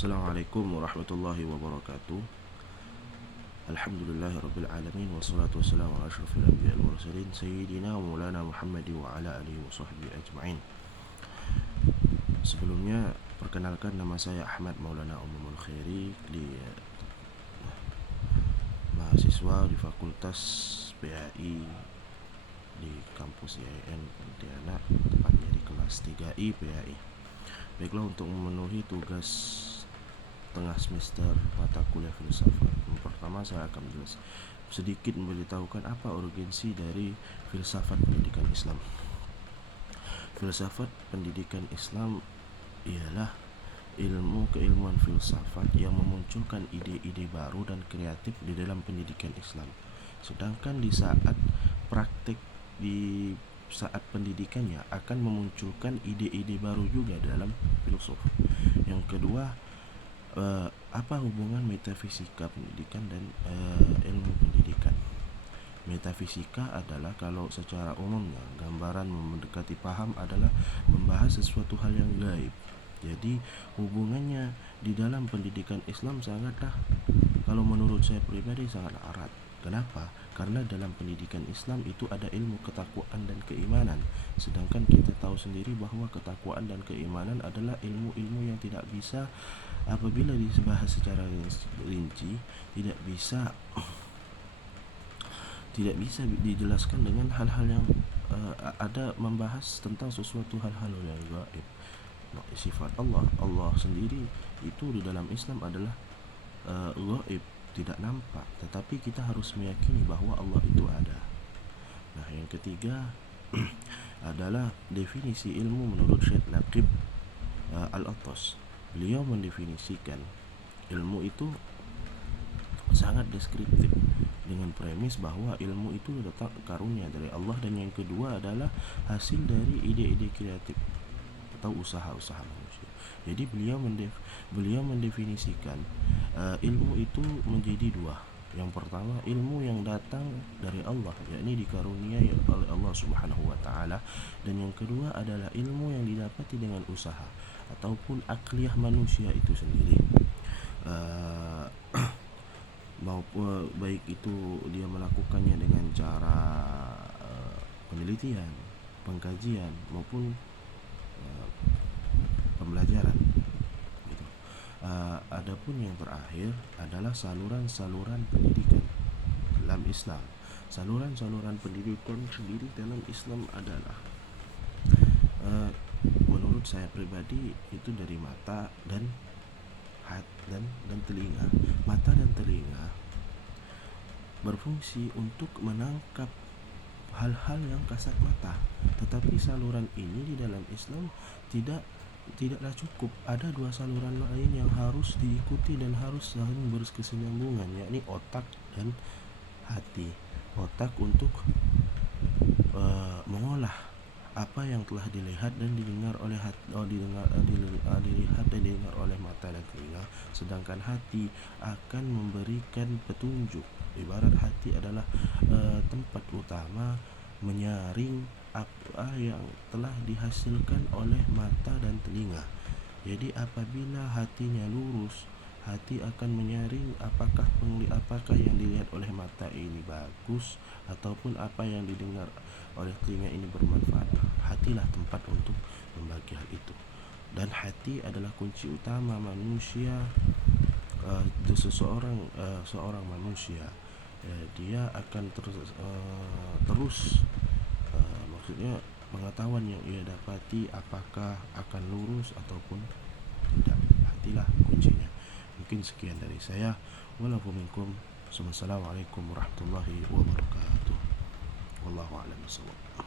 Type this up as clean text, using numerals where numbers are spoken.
Assalamualaikum warahmatullahi wabarakatuh. Alhamdulillahi rabbil alamin, wassalatu wassalamu ala asyrafil anbiya'i wal mursalin sayyidina wa maulana Muhammad wa ala alihi wa sahbihi ajma'in. Sebelumnya perkenalkan, nama saya Ahmad Maulana Umumul Khairi, mahasiswa di Fakultas PAI di kampus IAIN Pontianak, tepatnya di kelas 3I PAI. Baiklah, untuk memenuhi tugas tengah semester mata kuliah filsafat, pertama saya akan sedikit memberitahukan apa urgensi dari filsafat pendidikan Islam. Filsafat pendidikan Islam ialah ilmu keilmuan filsafat yang memunculkan ide-ide baru dan kreatif di dalam pendidikan Islam. Sedangkan di saat praktik, di saat pendidikannya akan memunculkan ide-ide baru juga dalam filsuf. Yang kedua, apa hubungan metafisika pendidikan dan ilmu pendidikan? Metafisika adalah, kalau secara umumnya gambaran mendekati paham, adalah membahas sesuatu hal yang gaib. Jadi hubungannya di dalam pendidikan Islam sangatlah, kalau menurut saya pribadi, sangat erat. Kenapa? Karena dalam pendidikan Islam itu ada ilmu ketakwaan dan keimanan. Sedangkan kita tahu sendiri bahwa ketakwaan dan keimanan adalah ilmu-ilmu yang tidak bisa, apabila dibahas secara rinci, tidak bisa dijelaskan dengan hal-hal yang ada membahas tentang sesuatu hal-hal yang gaib. Sifat Allah sendiri itu di dalam Islam adalah gaib, tidak nampak, tetapi kita harus meyakini bahwa Allah itu ada. Nah, yang ketiga adalah definisi ilmu menurut Syekh Naqib Al-Attas. Beliau mendefinisikan ilmu itu sangat deskriptif dengan premis bahwa ilmu itu datang karunia dari Allah, dan yang kedua adalah hasil dari ide-ide kreatif atau usaha-usaha manusia. Jadi beliau mendefinisikan ilmu itu menjadi dua. Yang pertama, ilmu yang datang dari Allah, yakni dikaruniai oleh Allah Subhanahu wa taala, dan yang kedua adalah ilmu yang didapati dengan usaha ataupun akliyah manusia itu sendiri. Maupun baik itu dia melakukannya dengan cara penelitian, pengkajian maupun pembelajaran gitu. Adapun yang terakhir adalah saluran-saluran pendidikan dalam Islam. Saluran-saluran pendidikan sendiri dalam Islam adalah menurut saya pribadi itu dari mata dan telinga. Mata dan telinga berfungsi untuk menangkap hal-hal yang kasat mata, tetapi saluran ini di dalam Islam tidaklah cukup. Ada dua saluran lain yang harus diikuti dan harus saling berkesinambungan, yakni otak dan hati. Otak untuk mengolah apa yang telah dilihat dan didengar oleh dilihat dan didengar oleh mata dan telinga, sedangkan hati akan memberikan petunjuk. Ibarat hati adalah tempat utama menyaring apa yang telah dihasilkan oleh mata dan telinga. Jadi apabila hatinya lurus, hati akan menyaring apakah yang dilihat oleh mata ini bagus ataupun apa yang didengar oleh telinga ini bermanfaat. Hatilah tempat untuk membagi hal itu, dan hati adalah kunci utama manusia. Seorang manusia, dia akan terus maksudnya pengetahuan yang ia dapati apakah akan lurus ataupun tidak. Hatilah kuncinya. Mungkin sekian dari saya. Wassalamualaikum warahmatullahi wabarakatuh. Wallahu a'lam bishawab.